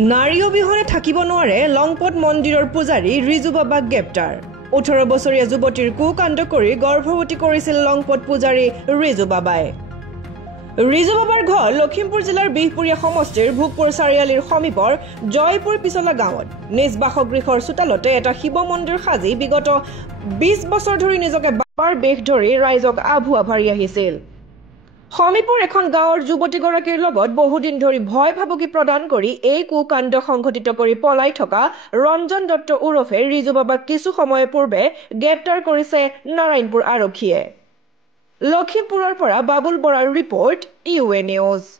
নাৰী অবিহনে থাকিব নোৱাৰে লংপট মন্দিৰৰ পূজাৰী ৰিজু বাবাক গ্ৰেপ্তাৰ 18 বছৰীয়া যুৱতীৰ কুকাণ্ড কৰি গৰ্ভৱতী কৰিছিল লংপট পূজাৰী ৰিজু বাবাই ৰিজু বাবাৰ ঘৰ লখিমপুৰ জিলাৰ বিহপুৰীয়া সমষ্টিৰ ভোগপুৰ চাৰিআলিৰ সমীপৰ জয়পুৰ পিছলা গাঁৱত নিজ বাসগৃহৰ চোতালতে এটা শিৱ মন্দিৰ সাজি বিগত 20 বছৰ ধৰি নিজকে বাবাৰ বেশ ধৰি ৰাইজক আভুৱা ভাৰি আহিছিল সমীপৰ এখন গাঁৱৰ যুৱতীগৰাকীৰ লগত বহুদিন ধৰি ভয় ভাবুকি প্ৰদান কৰি এই কুকাণ্ড সংঘটিত কৰি পলাই থকা ৰঞ্জন দত্ত উৰফে ৰিজু বাবাক কিছু সময় পূৰ্বে গ্ৰেপ্তাৰ কৰিছে নাৰায়ণপুৰ আৰক্ষীয়ে লখিমপুৰৰ পৰা বাবুল বৰাৰ ৰিপৰ্ট ইউএ নিউজ